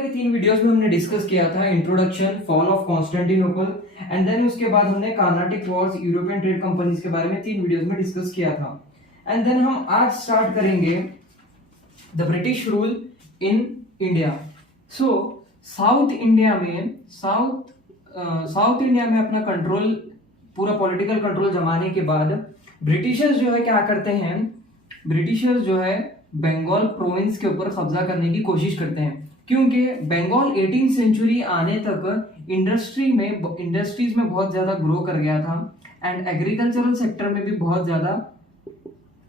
पहले के 3 वीडियोस में हमने डिस्कस किया था introduction, fall of Constantinople and then उसके बाद हमने Carnatic wars, European trade companies के बारे में 3 वीडियोस में डिस्कस किया था। एंड देन हम आज स्टार्ट करेंगे the British rule in India. So south India में अपना कंट्रोल, पूरा पॉलिटिकल कंट्रोल जमाने के बाद ब्रिटिशर्स जो है क्या करते हैं, ब्रिटिशर्स जो है बंगाल प्रोविंस के ऊपर कब्जा करने की कोशिश करते हैं, क्योंकि बंगाल 18th सेंचुरी आने तक इंडस्ट्रीज में बहुत ज्यादा ग्रो कर गया था एंड एग्रीकल्चरल सेक्टर में भी बहुत ज्यादा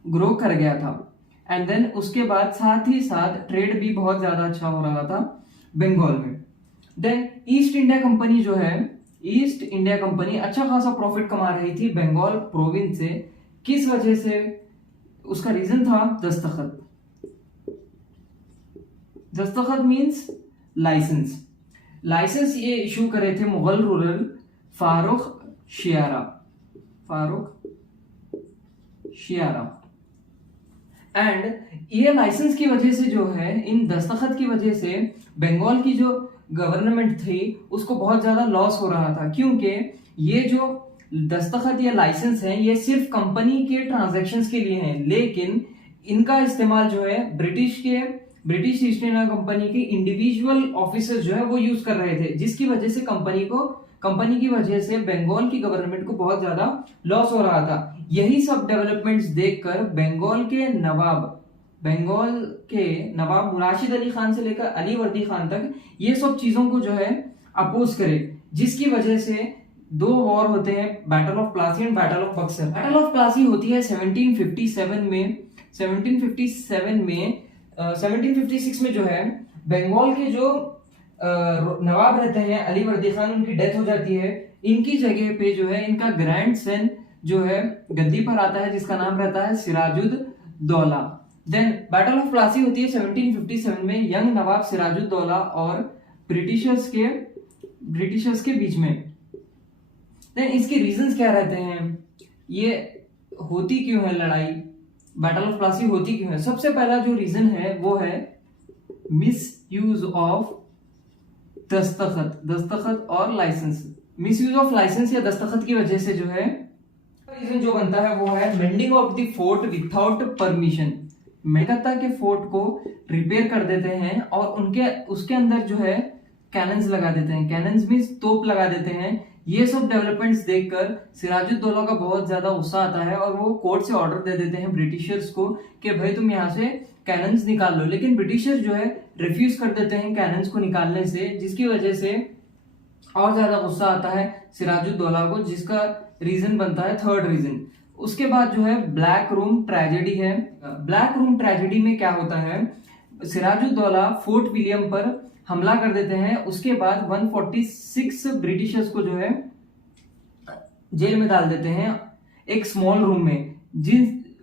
ग्रो कर गया था। एंड देन उसके बाद साथ ही साथ ट्रेड भी बहुत ज्यादा अच्छा हो रहा था बंगाल में। देन ईस्ट इंडिया कंपनी अच्छा खासा प्रॉफिट कमा रही थी बंगाल प्रोविंस से। किस वजह से? उसका रीजन था दस्तखत। दस्तखत मींस लाइसेंस ये इशू करे थे मुगल रूलर फारूक शियारा। एंड ये लाइसेंस की वजह से जो है, इन दस्तखत की वजह से बंगाल की जो गवर्नमेंट थी उसको बहुत ज्यादा लॉस हो रहा था, क्योंकि ये जो दस्तखत या लाइसेंस है ये सिर्फ कंपनी के ट्रांजैक्शंस के लिए हैं, लेकिन इनका इस्तेमाल जो है ब्रिटिश ईस्ट इंडिया कंपनी के इंडिविजुअल ऑफिसर्स जो है वो यूज कर रहे थे, जिसकी वजह से कंपनी की वजह से बंगाल की गवर्नमेंट को बहुत ज्यादा लॉस हो रहा था। यही सब डेवलपमेंट्स देखकर बंगाल के नवाब मुराशिद अली खान से लेकर अली वर्दी खान तक ये सब चीजों को जो है अपोज करे, जिसकी वजह से 2 वॉर होते हैं, battle of Plassey and battle of Buxar. Battle of Plassey होती है 1757 में 1756 में जो है बंगाल के जो नवाब रहते हैं अली वर्दी खान, उनकी डेथ हो जाती है। इनकी जगह पे जो है इनका ग्रैंडसन जो है गद्दी पर आता है, जिसका नाम रहता है Sirajuddaula. Then battle of Plassey होती है 1757 में यंग नवाब सिराजुद्दौला और ब्रिटिशर्स के बीच में। देन इसके रीजंस क्या रहते हैं, ये होती क्यों है लड़ाई, बैटल ऑफ प्लासी होती क्यों है? सबसे पहला जो रीजन है वो है मिस यूज ऑफ दस्तखत और license. Misuse of license या दस्तखत की वजह से जो है रीजन जो बनता है वो है mending of the fort without permission. Calcutta के फोर्ट को रिपेयर कर देते हैं और उसके अंदर जो है कैनन्स लगा देते हैं। कैनन्स मींस तोप लगा देते हैं। ये सब डेवलपमेंट्स देखकर सिराजुद्दौला का बहुत ज्यादा गुस्सा आता है और वो कोर्ट से ऑर्डर दे देते हैं ब्रिटिशर्स को कि भाई तुम यहाँ से कैनन्स निकाल लो, लेकिन ब्रिटिशर्स जो है रिफ्यूज कर देते हैं कैनन्स को निकालने से, जिसकी वजह से और ज्यादा गुस्सा आता है सिराजुद्दौला को, जिसका रीजन बनता है 3rd रीजन। उसके बाद जो है ब्लैक रूम ट्रेजेडी है। ब्लैक रूम ट्रेजेडी में क्या होता है, सिराजुद्दौला फोर्ट विलियम पर हमला कर देते हैं। उसके बाद 146 ब्रिटिशर्स को जो है जेल में डाल देते हैं एक स्मॉल रूम में,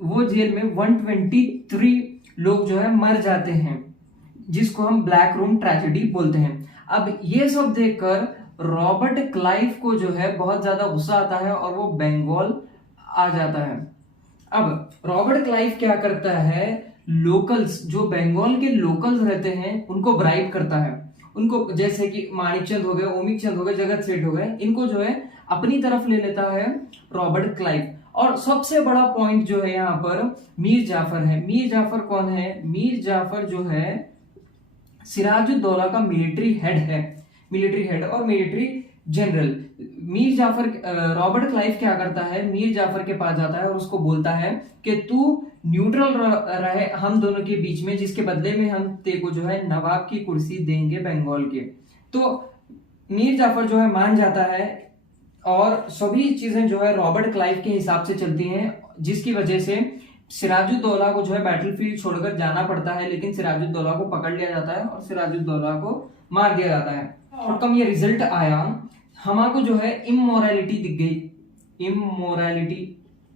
वो जेल में 123 लोग जो है मर जाते हैं, जिसको हम ब्लैक रूम ट्रेजेडी बोलते हैं। अब ये सब देखकर रॉबर्ट क्लाइव को जो है बहुत ज्यादा गुस्सा आता है और वो बंगाल आ जाता है। अब रॉबर्ट क्लाइव क्या करता है, लोकल्स जो बंगाल के लोकल्स रहते हैं उनको ब्राइब करता है। उनको जैसे कि माणिकचंद हो गए, ओमिकचंद हो गए, जगत सेठ हो गए, इनको जो है अपनी तरफ ले लेता है रॉबर्ट क्लाइव। और सबसे बड़ा पॉइंट जो है यहाँ पर मीर जाफर है। मीर जाफर कौन है? मीर जाफर जो है सिराजुद्दौला का मिलिट्री हेड और मिलिट्री जनरल। रॉबर्ट क्लाइव क्या करता है, मीर जाफर के पास जाता है और उसको बोलता है कि तू न्यूट्रल रहे हम दोनों के बीच में, जिसके बदले में हम तेको जो है नवाब की कुर्सी देंगे बंगाल के। तो मीर जाफर जो है मान जाता है और सभी चीजें जो है रॉबर्ट क्लाइव के हिसाब से चलती हैं, जिसकी वजह से सिराजुद्दौला को जो है बैटलफील्ड छोड़कर जाना पड़ता है, लेकिन सिराजुद्दौला को पकड़ लिया जाता है और सिराजुद्दौला को मार दिया जाता है। आउटकम ये रिजल्ट आया, हमारे जो है इमोरलिटी दिख गई,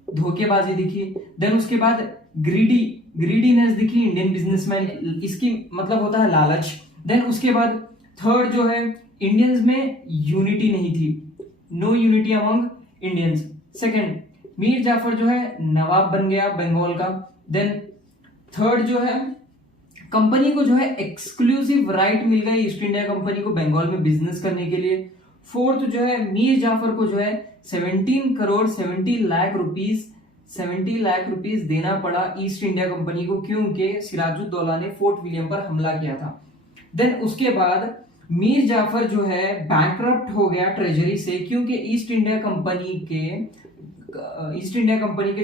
धोखेबाजी दिखी। देन उसके बाद ग्रीडीनेस दिखी, इंडियन बिजनेसमैन, इसकी मतलब होता है लालच। देन उसके बाद 3rd जो है इंडियंस में यूनिटी नहीं थी, no unity among Indians. 2nd Mir Jafar जो है नवाब बन गया बंगाल का। देन 3rd जो है कंपनी को जो है एक्सक्लूसिव राइट मिल गई ईस्ट इंडिया कंपनी को बंगाल में बिजनेस करने के लिए। फोर्थ जो है मीर जाफर को जो है 17 करोड़ 70 लाख रुपीस देना पड़ा ईस्ट इंडिया कंपनी को, क्योंकि सिराजुद्दौला ने फोर्ट विलियम पर हमला किया था। देन उसके बाद मीर जाफर जो है बैंकरप्ट हो गया ट्रेजरी से, क्योंकि ईस्ट इंडिया कंपनी के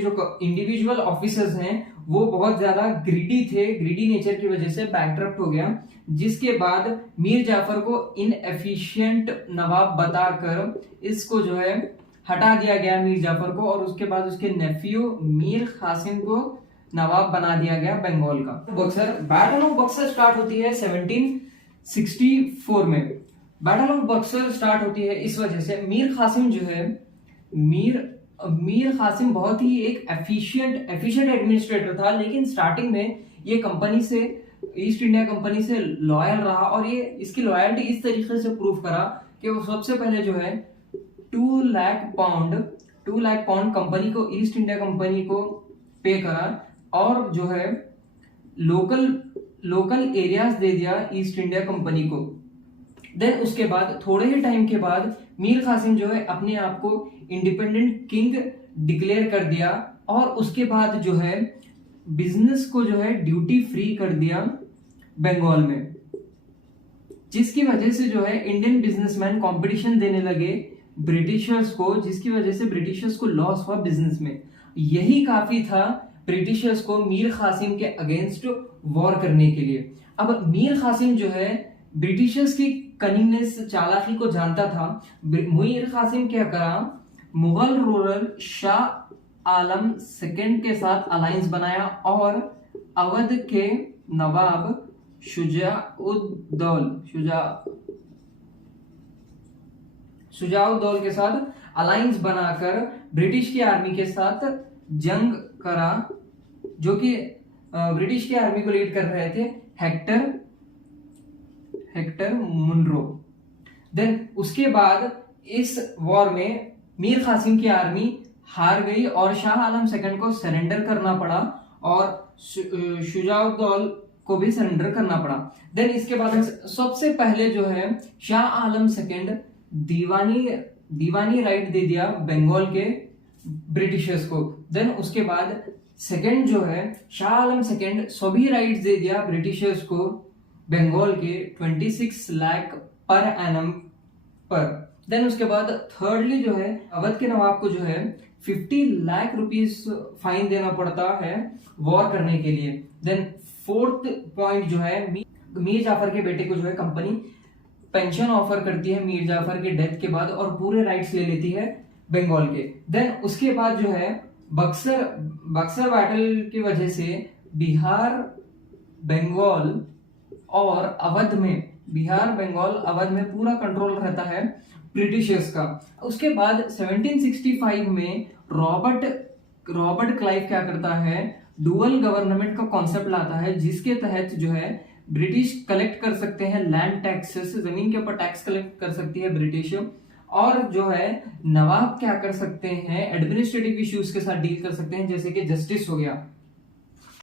जो इंडिविजुअल ऑफिसर्स हैं वो बहुत ज्यादा ग्रीडी थे, ग्रीडी नेचर की वजह से बैंकरप्ट हो गया, जिसके बाद मीर जाफर को इनएफिशिएंट नवाब बताकर इसको जो है हटा दिया गया मीर जाफर को, और उसके बाद उसके नेफ्यू मीर कासिम को नवाब बना दिया गया बंगाल का। Buxar, battle of Buxar start होती है 1764 में। बैटल ऑफ बक्सर स्टार्ट होती है इस वजह से मीर कासिम जो है मीर कासिम बहुत ही एक एफिशिएंट एडमिनिस्ट्रेटर था, लेकिन स्टार्टिंग में ये कंपनी से ईस्ट इंडिया कंपनी से लॉयल रहा, और ये इसकी लॉयल्टी इस तरीके से प्रूव करा कि वो सबसे पहले जो है 2 लाख पाउंड कंपनी को, ईस्ट इंडिया कंपनी को पे करा, और जो है लोकल एरियाज दे दिया ईस्ट इंडिया कंपनी को। देन उसके बाद थोड़े ही टाइम के बाद मीर कासिम जो है अपने आप को इंडिपेंडेंट किंग डिक्लेयर कर दिया, और उसके बाद जो है बिजनेस को जो है ड्यूटी फ्री कर दिया बंगाल में, जिसकी वजह से जो है इंडियन बिजनेसमैन कंपटीशन देने लगे ब्रिटिशर्स को, जिसकी वजह से ब्रिटिशर्स को लॉस हुआ बिजनेस में। यही काफी था ब्रिटिशर्स को मीर कासिम के अगेंस्ट वॉर करने के लिए। अब मीर कासिम जो है ब्रिटिशर्स की कनिंगनेस, चालाकी को जानता था। मीर कासिम क्या करा, मुगल रूलर शाह आलम सेकंड के साथ अलायंस बनाया, और अवध के नवाब शुजाउद्दौला के साथ अलायंस बनाकर ब्रिटिश की आर्मी के साथ जंग करा, जो कि ब्रिटिश की आर्मी को लीड कर रहे थे हेक्टर मुनरो। देन उसके बाद इस वॉर में मीर कासिम की आर्मी हार गई और शाह आलम सेकंड को सरेंडर करना पड़ा, और शुजाउद्दौला को भी सरेंडर करना पड़ा। देन इसके बाद सबसे पहले जो है Shah Alam second Deewani right they दिया बंगाल के ब्रिटिशर्स को। देन उसके बाद सेकंड जो है शाह आलम सेकंड सभी राइट्स दे दिया ब्रिटिशर्स को बंगाल के 26 लाख पर एनम पर। देन उसके बाद थर्डली जो है अवध के नवाब को जो है 50 लाख रुपीस फाइन देना पड़ता है वॉर करने के लिए। देन फोर्थ पॉइंट जो है मीर जाफर के बेटे को जो है कंपनी पेंशन ऑफर करती है मीर जाफर के डेथ के बाद, और पूरे राइट्स ले लेती है बंगाल के। देन उसके बाद जो है बक्सर बैटल की वजह से बिहार बंगाल अवध में पूरा कंट्रोल रहता है ब्रिटिशर्स का। उसके बाद 1765 में रॉबर्ट क्लाइव क्या करता है, डुअल गवर्नमेंट का कॉन्सेप्ट लाता है, जिसके तहत जो है ब्रिटिश कलेक्ट कर सकते हैं लैंड टैक्सेस, जमीन के ऊपर टैक्स कलेक्ट कर सकती है ब्रिटिश, और जो है नवाब क्या कर सकते हैं एडमिनिस्ट्रेटिव इश्यूज के साथ डील कर सकते हैं, जैसे कि जस्टिस हो गया।